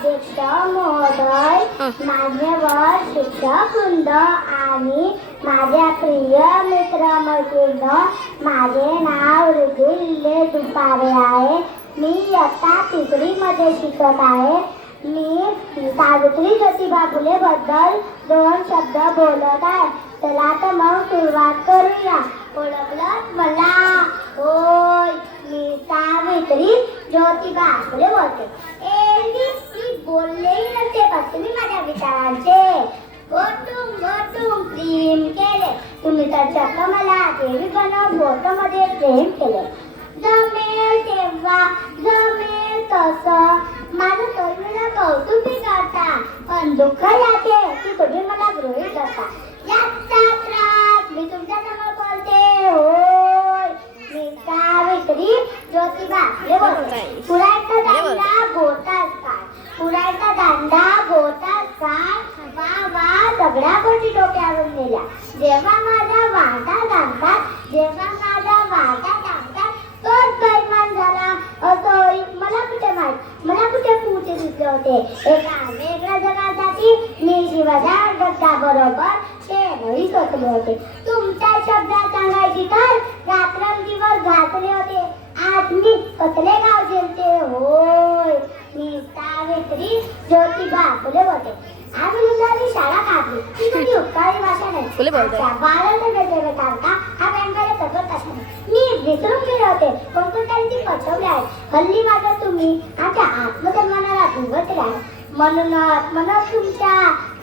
अध्यक्ष महोदय, मान्यवर शिक्षक वृंद आणि माझ्या प्रिय मित्र मैत्रिणी, माझे नाव ऋतुल्य दुपारे आहे. मी इयत्ता 3री मध्ये शिकत आहे. मी सावित्री ज्योतिबा फुले बद्दल 2 शब्द बोलत आहे. चला तर मग सुरुवात करूया. ओळखलं मला? होय, मी सावित्री ज्योतिबा फुले बोलते. एरवी बोललेही नसते, पण तुम्ही माझ्या विचारांचे गोटूम प्रेम केले. तुम्ही तर चक्क मला देवी बनव बोटमध्ये प्रेम केले. जमेल तेव्हा जमेल तसं माझं तरुणीला कौतुकी करता, पण दुःख याचे की तुम्ही मला गृहीत धरता. याचा त्रास मी तुमच्या समोर बोलते. होय, मी सावित्री ज्योतिबा फुले बोलते. पुरायचा दांडा गोटाच काय, पुरायचा दांडा गोटाच काय. वा वा सगळ्या गोष्टी डोक्यावरून नेल्या. जेव्हा माझा वाटा दांडतात, जेव्हा माझा वाटा दांडतात, तोच बैमान झाला असं मला कुठे माहित. मला कुठे पुढचे दिसले होते. एका वेगळ्या जगासाठी मी शिवाच्या गद्दा बरोबर ते नाही सोचले होते. तुमच्या शब्दात सांगायची तर रात्रंदिवस घातले होते. आज मी कसले गाव जेलते. होय, मी सावित्री ज्योतिबा फुले बोलते. आम्ही मुलांनी शाळा काढली. ती तुझी उपकारी भाषा नाही. बाळाला वेगवेगळे काढता हा बँकाला सगळं कशा नाही. मी विसरून गेले होते, पण तरी ती पचवली आहे. हल्ली माझं तुम्ही आमच्या आत्मसन्मानाला दुर्गतले आहे. म्हणूनच तुमच्या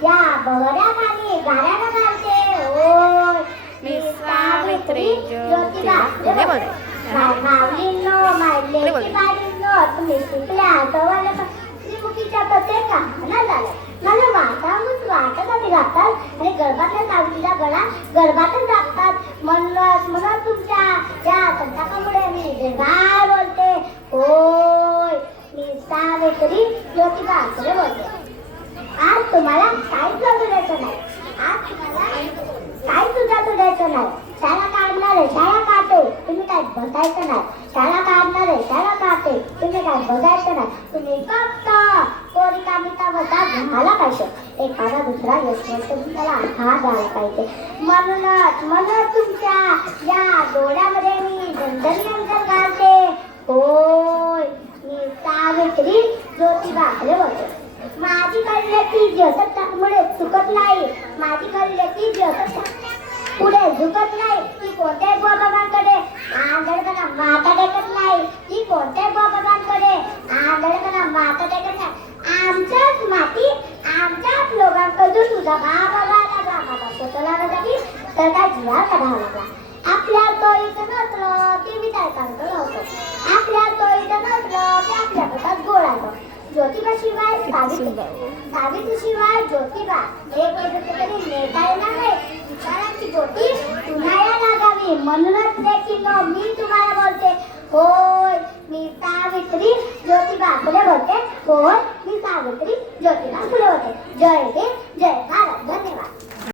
या बहऱ्या खाली गाऱ्यानं घालते. होय, मी सावित्री ज्योतिबा फुले बोलते. माऊलींनो मायलेची बाळींनो, तुम्ही शिकल्या सवाल श्रीमुखीच्या प्रत्येक कामाला झालं. मला वाटासाठी लागतात आणि गर्भातल्या सावलीला गळा गर्भातच लागतात. म्हणून तुमच्या या संतापामुळे मी निर्भय बोलते. होय, मी सावित्री ज्योतिबा फुले बोलते. आज तुम्हाला काहीच द्यायचं नाही. आज तुम्हाला काहीच सुद्धा द्यायचं नाही. शाळा काढणारे शाळा काढते, तुम्ही काय बघायचं नाही. शाळा काढणारे शाळा काढते, तुम्ही काय बघायचं नाही. तुम्ही फक्त कोरिकामिता होता घाला पाहिजे. एखादा दुसरा यशवंत तुम्ही त्याला हात द्यायला पाहिजे. म्हणूनच तुमच्या या डोळ्यामध्ये मी दणदणी अंतर घालते. होय, मी सावित्री ज्योतिबा फुले बोलते. माझी कळलेली ज्योतिषामुळे चुकत नाही. माझी कळलेली ज्योतिष पुढे झुकत नाही. ती कोणत्याही बाबांकडे आंधळपणा माता टेकत नाही. ती कोणत्याही बाबांकडे आंधळपणा माता टेकत नाही. आमच्याच माती आमच्याच लोकांकडून तुझा बाबा लागला. माझा स्वतःला लागला तर काय जीवा काढावा लागला. आपल्या तोईचं नसलं ते विचार करतो नव्हतं. आपल्या तोईचं नसलं ते आपल्या पोटात गोळायचं. ज्योतिबा शिवाय सावित्री शिवाय ज्योतिबा एक तरी नेता येणार नाही. विचारांची गोटी तुम्हाला लागावी. म्हणूनच देखील मी तुम्हाला